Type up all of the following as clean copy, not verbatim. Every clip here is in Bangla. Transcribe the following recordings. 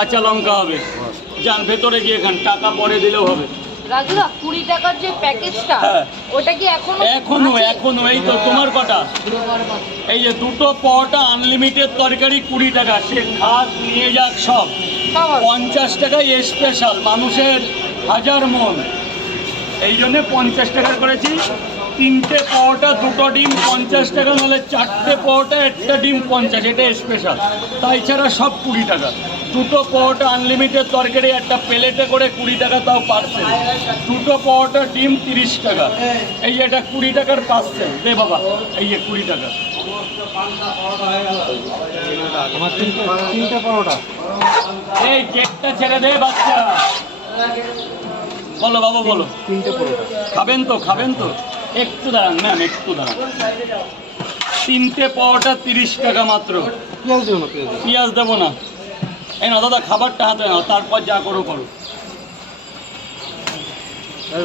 কাঁচা লঙ্কা হবে, যান ভেতরে গিয়ে খান, টাকা পরে দিলেও হবে। রাজুদা 20 টাকার যে প্যাকেজটা ওটা কি এখনো এই তো তোমার কটা? এই যে দুটো পরোটা আনলিমিটেড তরকারি 20 টাকা, সে খাস নিয়ে যাক সব 50 টাকায় স্পেশাল, মানুষের 1000 মন, এই জন্য 50 টাকা করেছি। 3টে পরোটা 2টো ডিম 50 টাকা, নাহলে 4টে পরোটা 1টা ডিম 50, এটা স্পেশাল। তাই ছাড়া সব 20 টাকা। 2টো পরোটা আনলিমিটেড তরকারি একটা প্লেটে করে 20 টাকা, তাও পার্সেল। 2টো পরোটা ডিম 30 টাকা, এই যে এটা 20 টাকার পার্সেল। দে বাবা, এই যে 20 টাকা। আমার 3টে পরোটা। এই কেকটা ছেড়ে দে বাচ্চা। বলো বাবা বলো। 3টে পরোটা খাবেন তো একটু দাঁড়ান ম্যাম, একটু দাঁড়ান। 3টে পরোটা 30 টাকা মাত্র। পেঁয়াজ দেবো না? পেঁয়াজ দেবো না। এই না দাদা, খাবারটা হাতে নাও, তারপর যা করো।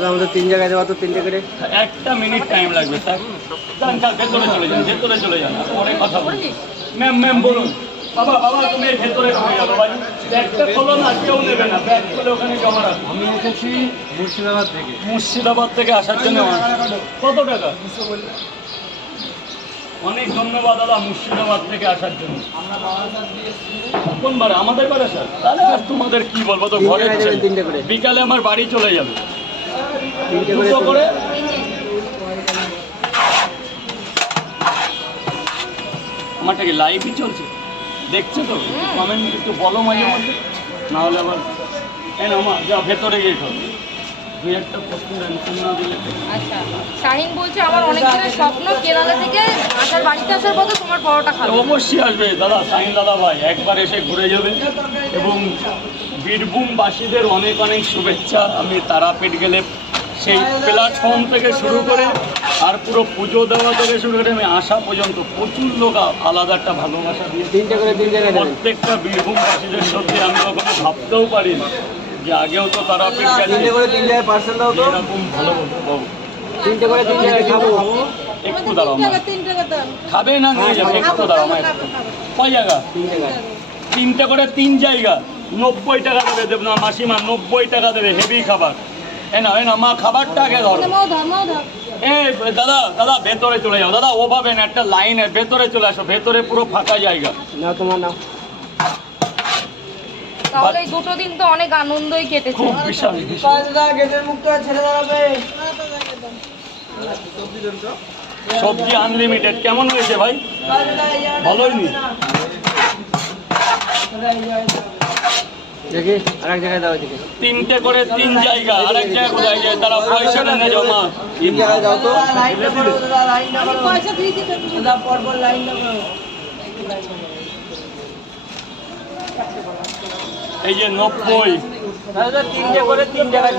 আমাদের 3 জায়গায় দেওয়া তো 3টে করে। 1 মিনিট টাইম লাগবে স্যার। ভেতরে চলে যান, পরে কথা বলছি। ম্যাম বলুন। বাবা তুমি ভেতরে চলে যাবো ভাই, ব্যাগটা খোলো না, কেউ নেবে না, ব্যাগ খুলে ওখানে জমা রাখো। আমি এসেছি মুর্শিদাবাদ থেকে আসার জন্য। কত টাকা? অনেক ধন্যবাদ দাদা, মুর্শিদাবাদ থেকে আসার জন্য। কোন বারে? আমাদের বারে স্যার। তাহলে আর তোমাদের কি বলবো, তো ঘরে বিকালে আমার বাড়ি চলে যাবে। 2টো করে আমারটা কি লাইভই চলছে, দেখছো তো? কমেন্ট একটু বলো মাঝে মধ্যে, না হলে আবার যা ভেতরে গিয়ে খাও। 2-1টা প্রশ্ন অ্যান্সার না দিলে। আচ্ছা, শাহিন বলছে আমার অনেক দিনের স্বপ্ন কেরালা থেকে বাড়িতে আসার পথে তোমার পরোটা খাবো। অবশ্যই আসবে দাদা, শাহিন দাদা ভাই, একবার এসে ঘুরে যাবে। এবং বীরভূমবাসীদের অনেক অনেক শুভেচ্ছা। আমি তারাপীঠ গেলে সেই প্ল্যাটফর্ম থেকে শুরু করে আর পুরো পুজো দেওয়া থেকে শুরু করে আমি আসা পর্যন্ত প্রচুর লোক আলাদা একটা ভালোবাসা দিয়ে। 3টে করে 3 জায়গায় দেবেন। প্রত্যেকটা বীরভূমবাসীদের সত্যি আমি কখনো ভাবতেও পারি না যে আগেও তো তারাপীঠ গেছে। 3টে করে 3 জায়গায় পার্সেল দাও তো। এরকম ভালো বাবু। 3টে করে 3 জায়গায় খাবো। একটু দাঁড়াও, খাবে না নিয়ে যাবে, একটু দাঁড়াও। কয় জায়গা? 3 জায়গায়। 3টে করে 3 জায়গা, 90 টাকা দেবে না মাসিমা, 90 টাকা দেবে। হেভি খাবার। এ না মা, খাবারটা আগে ধরো। দাদা ভেতরে চলে যাও দাদা, ওভাবে না, একটা লাইনের ভেতরে চলে আসো, ভেতরে পুরো ফাঁকা জায়গা। না তোমার নাও। তাহলে এই 2টো দিন তো অনেক আনন্দই কেটেছে। খুব বিশাল। গেটের মুখটা ছেড়ে দাঁড়াবে। সবজি আনলিমিটেড। কেমন হয়েছে ভাই? ভালোই নি। দেখি আরেক জায়গায় দাও। দেখি 3টে করে 3 জায়গা, আরেক জায়গায় কোথায় যায় তারা? পয়সা নেই জমা। 3 জায়গায় দাও তো। পয়সা দিয়েছি পর লাইনটা করো। এই যে 90। 3টে করে 3 জায়গায়